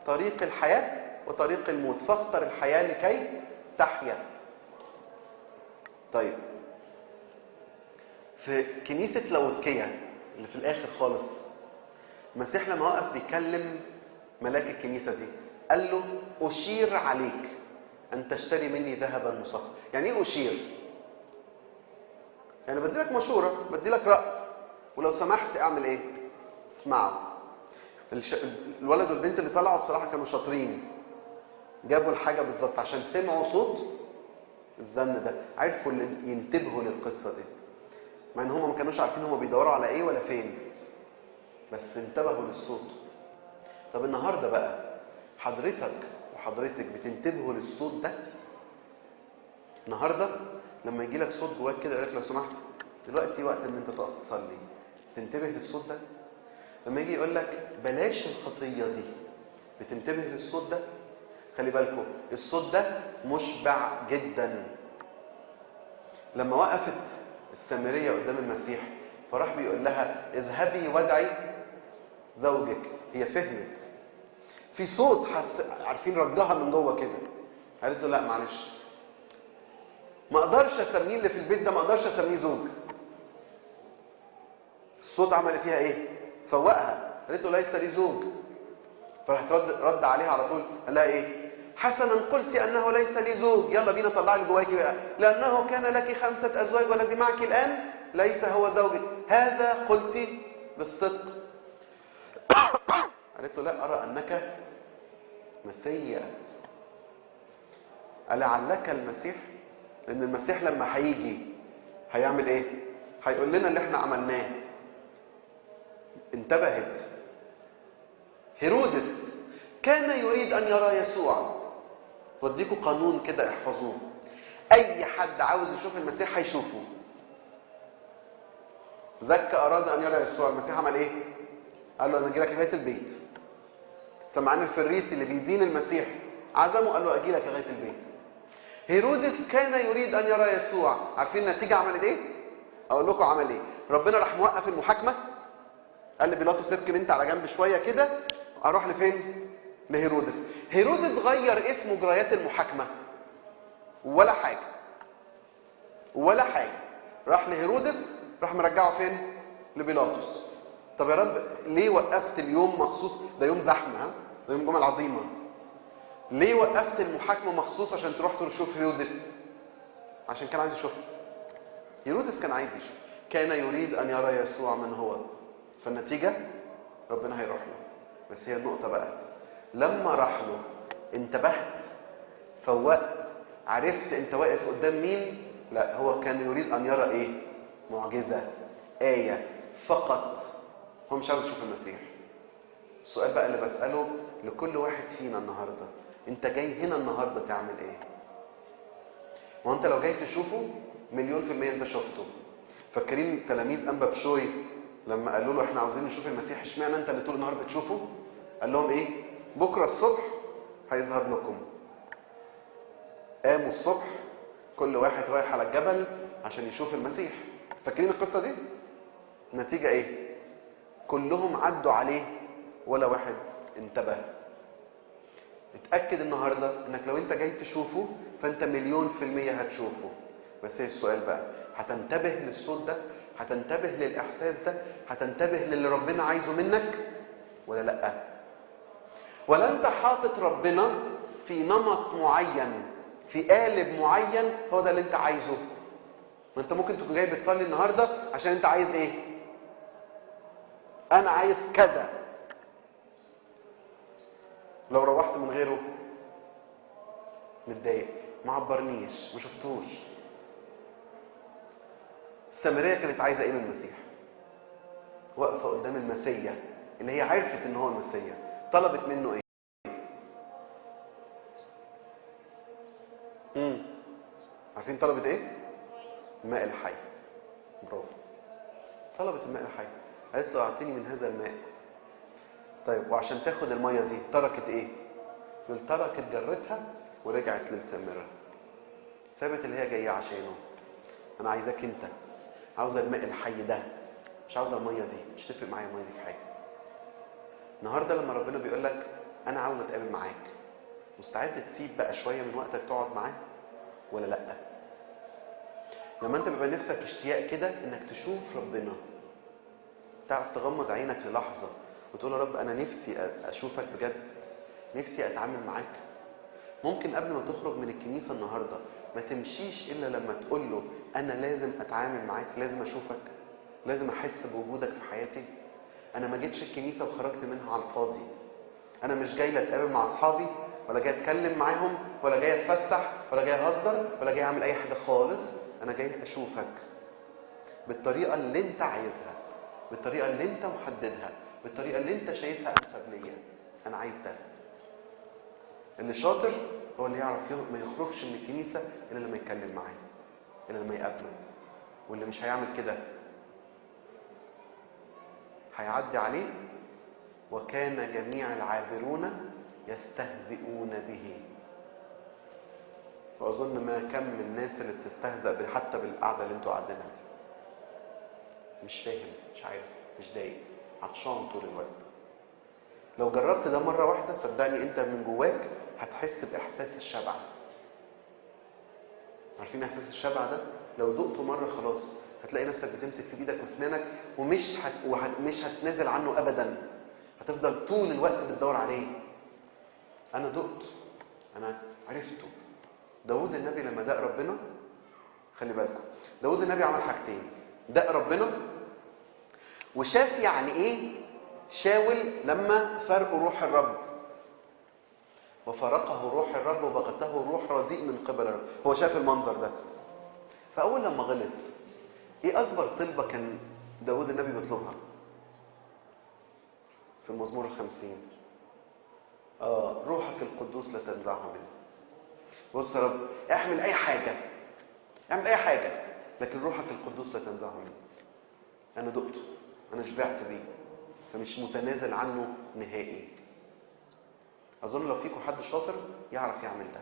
طريق الحياه وطريق الموت، فاختر الحياه لكي تحيا. طيب في كنيسه لاوديكيا اللي في الاخر خالص، المسيح لما وقف بيكلم ملاك الكنيسه دي قال له اشير عليك ان تشتري مني ذهبا مصفى. يعني ايه اشير؟ يعني بدي لك مشوره، بدي لك راي، ولو سمحت اعمل ايه؟ اسمعه. الولد والبنت اللي طلعوا بصراحه كانوا شاطرين، جابوا الحاجه بالظبط عشان سمعوا صوت الزن ده، عرفوا ينتبهوا للقصه دي، مع ان هم ما كانوش عارفين هم بيدوروا على ايه ولا فين، بس انتبهوا للصوت. طب النهارده بقى حضرتك وحضرتك بتنتبهوا للصوت ده؟ النهارده لما يجي لك صوت جواك كده يقول لك لو سمحت دلوقتي وقت ان انت تقف تصلي، تنتبه للصوت ده؟ لما يجي يقول لك بلاش الخطيه دي، بتنتبه للصوت ده؟ خلي بالكم الصوت ده مشبع جدا. لما وقفت السامريه قدام المسيح فراح بيقول لها اذهبي وادعي زوجك، هي فهمت. في صوت عارفين ردها من جوه كده، قالت له لا معلش، ما اقدرش اسميه اللي في البيت ده، ما اقدرش اسميه زوج. الصوت عمل فيها ايه؟ فوقها، قالت له ليس لي زوج. فراح رد عليها على طول قال لها ايه؟ حسنا قلت أنه ليس لي زوج. يلا بينا طلع لي جواكي بقى. لأنه كان لك 5 أزواج والذي معك الآن ليس هو زوجك. هذا قلت بالصدق. قالت له لا أرى أنك مسيا. ألعلك المسيح؟ لأن المسيح لما هيجي هيعمل إيه؟ هيقول لنا اللي احنا عملناه. انتبهت. هيرودس كان يريد أن يرى يسوع. وديكوا قانون كده احفظوه. أي حد عاوز يشوف المسيح هيشوفه. زكا أراد أن يرى يسوع. المسيح عمل إيه؟ قال له أنا أجي لك لغاية البيت. سمعان الفريسي اللي بيدين المسيح عزمه قال له أجي لك لغاية البيت. هيرودس كان يريد أن يرى يسوع. عارفين النتيجة عملت إيه؟ أقول لكم عمل إيه؟ ربنا راح موقف المحاكمة. قال لبيلاطس اركن أنت على جنب شوية كده. أروح لفين؟ لهيرودس. هيرودس غير إيه في مجريات المحاكمة؟ ولا حاجة. ولا حاجة. راح لهيرودس راح مرجعه فين؟ لبيلاطس. طب يا رب ليه وقفت اليوم مخصوص؟ ده يوم زحمة، ها؟ ده يوم الجمعة العظيمة. ليه وقفت المحاكمة مخصوص عشان تروح تشوف هيرودس؟ عشان كان عايز يشوفه. هيرودس كان عايز يشوف. كان يريد أن يرى يسوع من هو. فالنتيجة ربنا هيروح له. بس هي النقطة بقى لما راح له انتبهت، فوقت، عرفت انت واقف قدام مين؟ لا، هو كان يريد أن يرى إيه؟ معجزة، آية فقط. هو مش عاوز يشوف المسيح. السؤال بقى اللي بسأله لكل واحد فينا النهاردة، انت جاي هنا النهاردة تعمل ايه؟ وانت لو جاي تشوفه 100% انت شفته. فاكرين تلاميذ أنبا بشوي لما قالوا له احنا عاوزين نشوف المسيح، اشمعنى انت اللي طول النهار بتشوفه؟ قال لهم ايه؟ بكرة الصبح هيظهر لكم. قاموا الصبح كل واحد رايح على الجبل عشان يشوف المسيح. فاكرين القصة دي؟ النتيجة ايه؟ كلهم عدوا عليه ولا واحد انتبه. اتأكد النهاردة انك لو انت جاي تشوفه فانت 100% هتشوفه. بس هي السؤال بقى، هتنتبه للصوت ده؟ هتنتبه للإحساس ده؟ هتنتبه للي ربنا عايزه منك ولا لأ؟ ولا انت حاطط ربنا في نمط معين، في قالب معين، هو ده اللي انت عايزه؟ ما انت ممكن تكون جاي بتصلي النهاردة عشان انت عايز ايه؟ انا عايز كذا. لو روحت من غيره متضايق، ما عبرنيش، ما شفتوش. السامرية كانت عايزة ايه من المسيح؟ واقفة قدام المسيا اللي هي عرفت ان هو المسيا. طلبت منه ايه؟ عارفين طلبت ايه؟ الماء الحي. برافو. طلبت الماء الحي. قالت له اعطيني من هذا الماء. طيب وعشان تاخد المية دي تركت ايه؟ يقول تركت جرتها ورجعت للسامرة. سابت اللي هي جاية عشانه. انا عايزاك انت، عاوزة الماء الحي ده، مش عاوزة المية دي. مش تفرق معايا المية دي في حاجة. النهاردة لما ربنا بيقول لك انا عاوز اتقابل معاك، مستعد تسيب بقى شوية من وقتك تقعد معاه ولا لأ؟ لما انت بيبقى نفسك اشتياق كده انك تشوف ربنا، تعرف تغمض عينك للحظة وتقول يا رب انا نفسي اشوفك بجد، نفسي اتعامل معاك. ممكن قبل ما تخرج من الكنيسة النهاردة ما تمشيش الا لما تقول له انا لازم اتعامل معاك، لازم اشوفك، لازم احس بوجودك في حياتي. انا ما جيتش الكنيسة وخرجت منها على الفاضي. انا مش جاي لا اتقابل مع اصحابي ولا جاي اتكلم معاهم ولا جاي اتفسح ولا جاي اهزر ولا جاي اعمل اي حاجة خالص. انا جاي اشوفك بالطريقة اللي انت عايزها، بالطريقة اللي انت محددها، بالطريقة اللي انت شايفها انسب ليا. انا عايز ده. اللي شاطر هو اللي يعرف ما يخرجش من الكنيسة الا لما يتكلم معاه، الا لما يقابله. واللي مش هيعمل كده هيعدي عليه. وكان جميع العابرون يستهزئون به. واظن ما كم من الناس اللي بتستهزأ حتى بالقعده اللي انتوا قاعدينها دي. مش فاهم، مش عارف، مش ضايق، عطشان طول الوقت. لو جربت ده مره واحده صدقني انت من جواك هتحس باحساس الشبع. عارفين احساس الشبع ده؟ لو دقته مره خلاص هتلاقي نفسك بتمسك في ايدك واسنانك ومش هتنزل عنه ابدا. هتفضل طول الوقت بتدور عليه. انا دقت، انا عرفته. داود النبي لما داق ربنا، خلي بالكم، داود النبي عمل حاجتين: داق ربنا وشاف يعني ايه شاول لما فرقوا روح الرب، وفرقه روح الرب وبغته روح رديء من قبل الرب. هو شاف المنظر ده. فاول لما غلط، ايه اكبر طلبه كان داود النبي بيطلبها في المزمور 50؟ روحك القدوس لا تنزعها مني. بص يا رب، اعمل اي حاجه، اعمل اي حاجه، لكن روحك القدوس لا تنزعها مني. انا دقته، انا شبعت بيه، فمش متنازل عنه نهائي. اظن لو فيكم حد شاطر يعرف يعمل ده،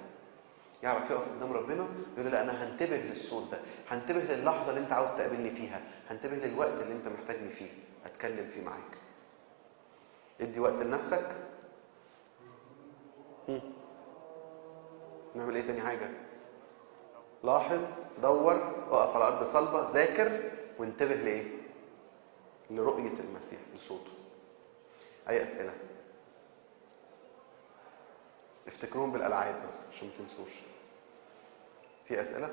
يعرف يقف قدام ربنا يقول لا انا هنتبه للصوت ده، هنتبه للحظه اللي انت عاوز تقابلني فيها، هنتبه للوقت اللي انت محتاجني فيه اتكلم فيه معاك. ادي وقت لنفسك. نعمل ايه تاني حاجه؟ لاحظ، دور، اقف على ارض صلبه، ذاكر، وانتبه لايه؟ لرؤيه المسيح، لصوته. اي اسئله؟ افتكروهم بالالعاب بس عشان ما تنسوش. في اسئله؟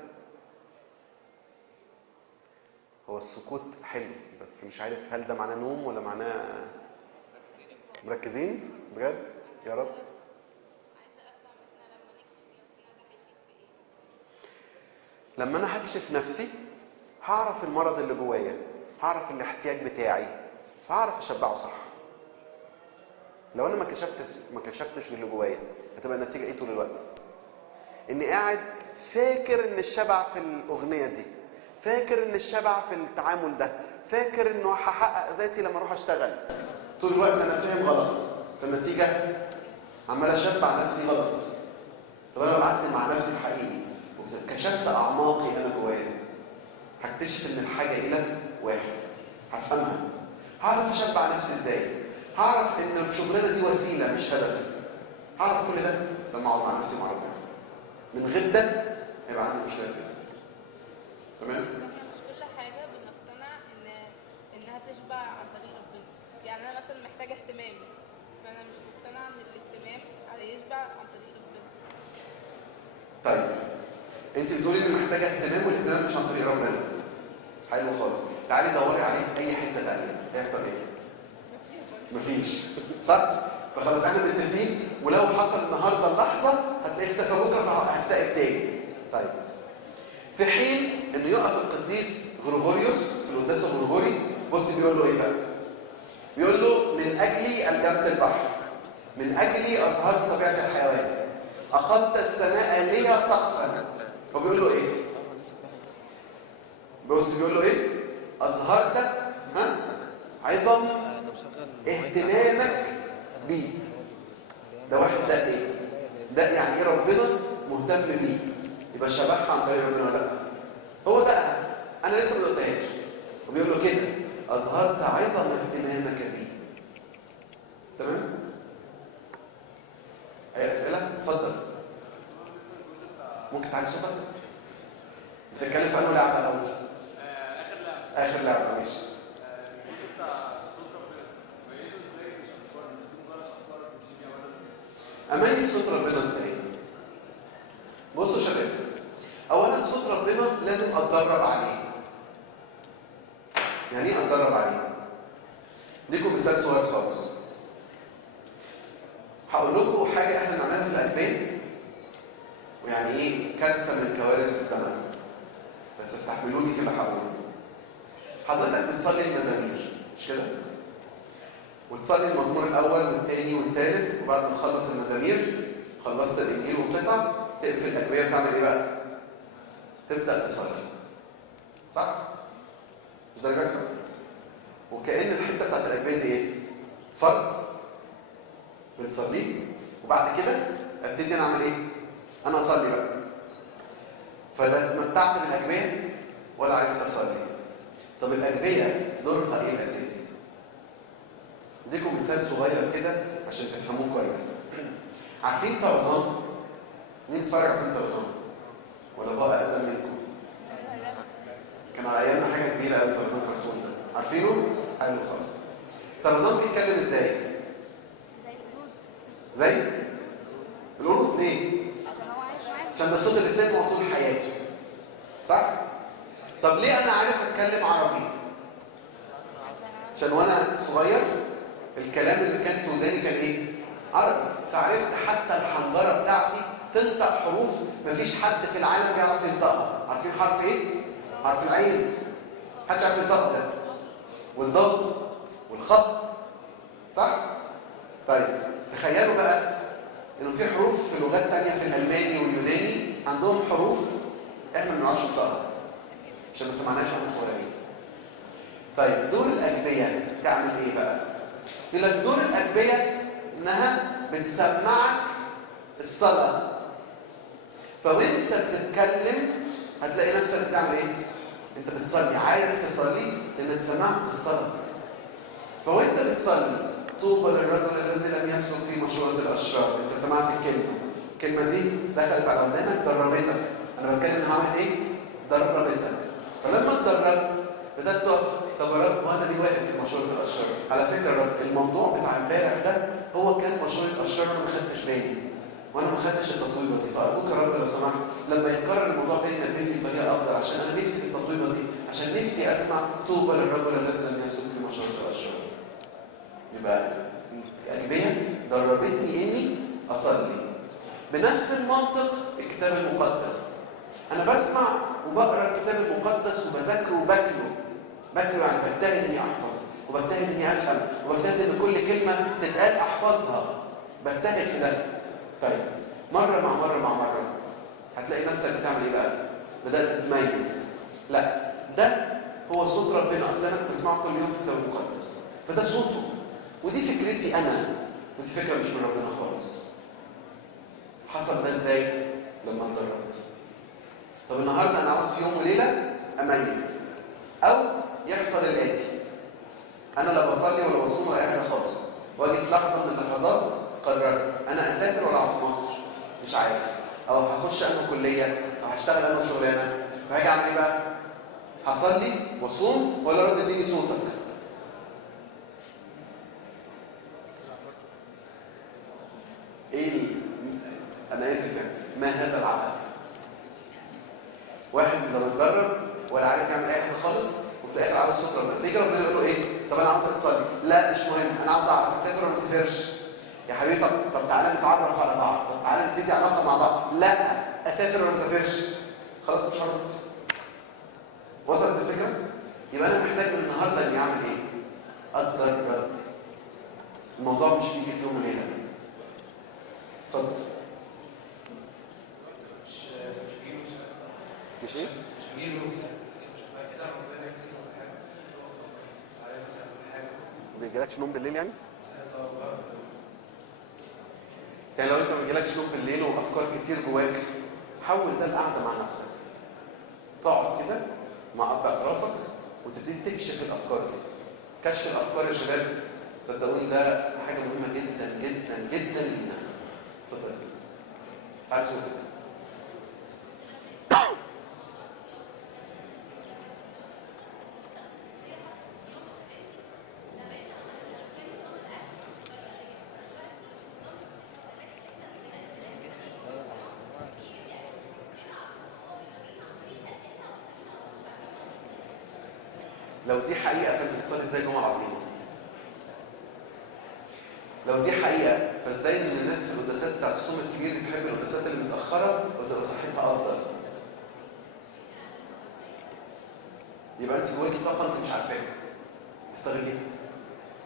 هو السكوت حلو بس مش عارف هل ده معناه نوم ولا معناه مركزين بجد؟ يا رب. لما انا هكشف نفسي هعرف المرض اللي جوايا، هعرف الاحتياج بتاعي، فهعرف اشبعه صح. لو انا ما كشفتش باللي جوايا، هتبقى النتيجه ايه طول الوقت؟ اني قاعد فاكر ان الشبع في الاغنيه دي، فاكر ان الشبع في التعامل ده، فاكر انه هحقق ذاتي لما اروح اشتغل. طول الوقت انا فاهم غلط، فالنتيجه عمال اشبع نفسي غلط. طب انا لو قعدت مع نفسي حقيقي وكشفت اعماقي انا جوايا، هكتشف ان الحاجه الى واحد، هفهمها، هعرف اشبع نفسي ازاي، هعرف ان الشغلانه دي وسيله مش هدف. هعرف كل ده لما اقعد مع نفسي ومع ربنا. من غير ده هيبقى عندي مشكله كده. تمام؟ مش كل حاجه بنقتنع انها تشبع عن طريق ربنا. يعني انا مثلا محتاجه اهتمام، فانا مش مقتنعه ان الاهتمام هيشبع عن طريق ربنا. طيب انت بتقولي ان محتاجه اهتمام، والاهتمام مش عن طريق ربنا. حلو خالص. تعالي دوري عليه في اي حته ثانيه، هيحصل ايه؟ مفيش. صح؟ فخلاص احنا متفقين، ولو حصل النهارده اللحظه هتلاقيه اختفى بكره فهتلاقي تاني. طيب في حين انه يقف القديس غريغوريوس في القداس الغريغوري، بص بيقول له ايه بقى؟ بيقول له من اجلي الجمت البحر، من اجلي اظهرت طبيعه الحيوان، اقدت السماء لي سقفا. هو بيقول له ايه؟ بص بيقول له ايه؟ اظهرت عظم اهتمامك بيه. ده واحد ده ايه؟ ده يعني ايه ربنا مهتم بيه، يبقى شبعها عن طريق ربنا ولا لا؟ هو ده انا لسه ما قلتهاش. وبيقول له كده اظهرت عظم اهتمامك بيه. تمام؟ اي اسئله؟ اتفضل. ممكن تعالي صوتك؟ بتتكلم في انه لعبه الاول؟ اخر لعبه ماشي. اميز صوت ربنا ازاي؟ بصوا يا شباب، اولا صوت ربنا لازم اتدرب عليه. يعني ايه اتدرب عليه؟ اديكم مثال صغير خالص. هقول لكم حاجه احنا بنعملها في الاجبان، ويعني ايه كارثه من كوارث الزمن، بس استحملوني في اللي هقوله. حضرتك بتصلي المزامير مش كده؟ وتصلي المزمور الاول والثاني والثالث، وبعد ما تخلص المزامير خلصت الانجيل وبتقطع تقفل الاجبيه وتعمل ايه بقى؟ تبدا تصلي. صح؟ مش ده اللي بيحصل؟ وكأن الحته بتاعت الاجبيه دي ايه؟ فرض بتصليه، وبعد كده ابتدي انا اعمل ايه؟ انا اصلي بقى. فلا اتمتعت بالاجبيه ولا عرفت اصلي. طب الاجبيه دورها ايه الاساسي؟ اديكم مثال صغير كده عشان تفهموه كويس. عارفين طرزان؟ مين اتفرج على فيلم طرزان؟ ولا هو اقدم منكم؟ كان على ايامنا حاجه كبيره قوي طرزان كرتون ده. عارفينه؟ حلو خالص. طرزان بيتكلم ازاي؟ زي القرود. زي القرود. ليه؟ ده الصوت اللي سمعه طول حياته. صح؟ طب ليه انا عارف اتكلم عربي؟ عشان وانا صغير الكلام اللي كان في وداني كان ايه؟ عربي، فعرفت حتى الحنجره بتاعتي تنطق حروف مفيش حد في العالم بيعرف ينطقها. عارفين حرف ايه؟ حرف العين. محدش عارف ينطق ده. والضاد والخط. صح؟ طيب تخيلوا بقى انه في حروف في لغات تانية في الالماني واليوناني عندهم حروف احنا ما بنعرفش ننطقها عشان ما سمعناش واحنا صغيرين. طيب دور الاجبيه تعمل ايه بقى؟ يقول لك دور الاجبيه انها بتسمعك الصلاه. فوانت بتتكلم هتلاقي نفسك بتعمل ايه؟ انت بتصلي، عارف تصلي لانك سمعت الصلاه. فوانت بتصلي طوبى للرجل الذي لم يسلك في مشورة الأشرار. أنت سمعت الكلمة دي دخلت على ودانك دربتك. أنا بتكلم إن هعمل إيه؟ دربتك. فلما اتدربت بدأت تقف، طب يا رب وأنا ليه واقف في مشورة الأشرار؟ على فكرة يا رب الموضوع بتاع امبارح ده هو كان مشورة أشرار أنا ما خدتش بالي وأنا ما خدتش التطويبة دي، فأرجوك يا رب لو سمحت لما يتكرر الموضوع تاني نبهني بطريقة أفضل عشان أنا نفسي في التطويبة دي، عشان نفسي أسمع طوبى للرجل الذي لم يسلك في مشورة الأشرار. يبقى الأجبية دربتني إني أصلي. بنفس المنطق الكتاب المقدس. أنا بسمع وبقرأ الكتاب المقدس وبذاكره وباكله. باكله يعني بجتهد إني أحفظ وبجتهد إني أفهم وبجتهد إن كل كلمة تتقال أحفظها. بجتهد في ده. طيب مرة مع مرة مع مرة هتلاقي نفسك بتعمل إيه بقى؟ بدأت تتميز. لا ده هو صوت ربنا. أصلا أنا كنت بسمعه كل يوم في الكتاب المقدس فده صوته. ودي فكرتي أنا، ودي فكرة مش من ربنا خالص. حصل ده إزاي؟ لما اتدربت. طب النهارده أنا عاوز في يوم وليلة أميز أو يحصل الآتي. أنا لا بصلي ولا بصوم ولا أي حاجة خالص، وأجي في لحظة من اللحظات قررت أنا أسافر ولا أقعد في مصر؟ مش عارف. أو هخش أنا كلية أو هشتغل أنا شغلانة، فهاجي أعمل إيه بقى؟ هصلي وأصوم ولا رد اديني صوتك؟ أنا آسف يعني، ما هذا العبث؟ واحد لا متدرب ولا عارف يعمل أي حاجة خالص وفي الآخر عاوز صوت ربنا، فيجي ربنا يقول له إيه؟ طب أنا عاوزك تصلي، لا مش مهم، أنا عاوز أعرف أسافر ولا ما أسافرش؟ يا حبيبي طب تعالى نتعرف على بعض، طب تعالى نبتدي علاقة مع بعض، لا أسافر ولا ما أسافرش؟ خلاص مش هرد. وصلت الفكرة؟ يبقى أنا محتاج من النهارده إني أعمل إيه؟ أتدرب. الموضوع مش بيجي في يوم وليلة. اتفضل. مش ايه؟ مش بيجيله مش كده ربنا يكتب حاجه ساعات مثلا حاجه ما بيجيلكش نوم بالليل يعني؟ يعني لو انت ما بيجيلكش نوم بالليل وافكار كتير جواك حول ده القعده مع نفسك. تقعد كده مع اطرافك وتبتدي تكشف الافكار دي. كشف الافكار يا شباب صدقوني ده حاجه مهمه جدا جدا جدا لينا. اتفضل. تعالى صوتك. لو دي حقيقة فانت بتصلي ازاي جمعة عظيمة؟ لو دي حقيقة فازاي ان الناس في القداسات بتاعت الصوم الكبير بتحب القداسات اللي متأخرة وتبقى صحتها أفضل؟ يبقى انت جواكي طاقة انت مش عارفاها. استغليها.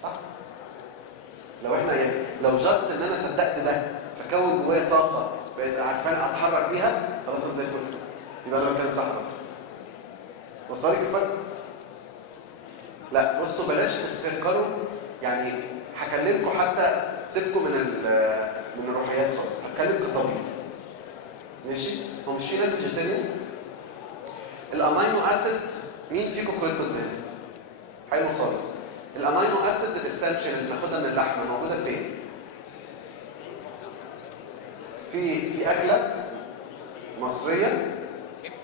صح؟ لو احنا يعني لو جاست ان انا صدقت ده فكون جوايا طاقة بقيت عارفان اتحرك بيها خلاص انا زي الفل. يبقى انا بتكلم صح بقى. وصلك الفرق؟ لا بصوا بلاش تفكروا يعني هكلمكم حتى سيبكم من الروحيات خالص، هتكلم كطبيب. ماشي؟ هو مش في ناس فيجيتيريان؟ الامينو اسيدز مين فيكم كلية طبية؟ حلو خالص. الامينو اسيدز الاسنشال اللي بناخدها من اللحمه موجوده فين؟ في اكله مصريه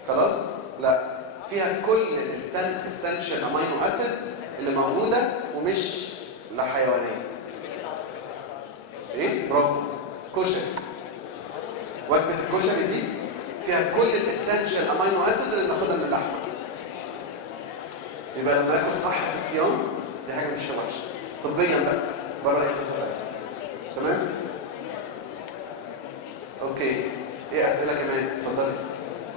خلاص؟ لا فيها كل ال10 اسنشال امينو اسيدز اللي موجوده ومش لا حيوانيه. ايه؟ برافو. كشري. وجبه الكشري دي فيها كل الاسنشال امينو اسيد اللي بناخدها من اللحمه. يبقى لما اكل صح في الصيام دي حاجه مش وحشه طبيا بقى بره اي قصه. تمام؟ اوكي. ايه اسئله كمان؟ اتفضلي.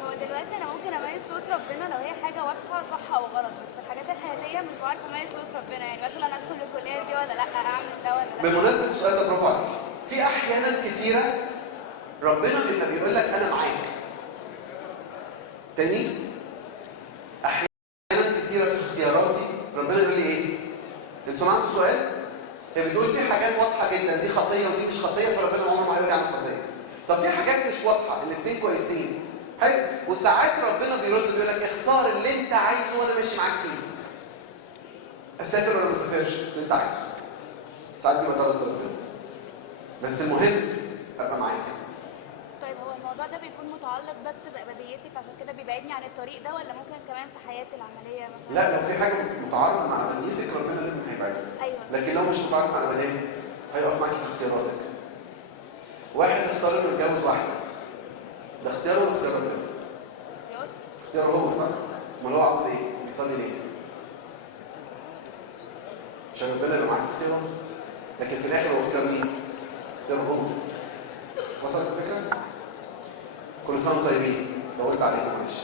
هو دلوقتي انا ممكن اميز صوت ربنا لو هي حاجه واضحه صح او غلط، بس في الحاجات الحياتيه مش بعرف اميز صوت ربنا، يعني مثلا ادخل الكليه دي ولا لا، اعمل ده ولا لا. بمناسبه السؤال ده برافو عليك. في احيانا كتيره ربنا بيبقى بيقول لك انا معاك. تاني احيانا كتيره في اختياراتي ربنا يقول لي ايه؟ انتوا سمعتوا السؤال؟ هي بتقول في حاجات واضحه جدا دي خطيه ودي مش خطيه، فربنا عمره ما هيقول لي عن خطيه. طب في حاجات مش واضحه الاثنين كويسين. حلو. وساعات ربنا بيرد بيقول لك اختار اللي انت عايزه وانا ماشي معاك فيه. اسافر ولا ما اسافرش؟ اللي انت عايزه. ساعات بيبقى ده ربنا. بس المهم ابقى معاك. طيب هو الموضوع ده بيكون متعلق بس بأبديتي فعشان كده بيبعدني عن الطريق ده، ولا ممكن كمان في حياتي العمليه مثلا؟ لا، لو في حاجه متعارضه مع ابديتك ربنا لازم هيبعدك. ايوه. لكن لو مش متعارض مع ابديتك هيقف معاك في اختياراتك. واحد اختار انه يتجوز واحده، ده اختياره ولا اختيار ربنا؟ اختياره هو، صح؟ امال هو عاوز ايه؟ بيصلي ليه؟ عشان ربنا يبقى معاه في اختياراته. لكن في الاخر هو اختيار مين؟ اختياره هو. وصلت الفكره؟ كل سنه وانتم طيبين. طولت عليكم معلش.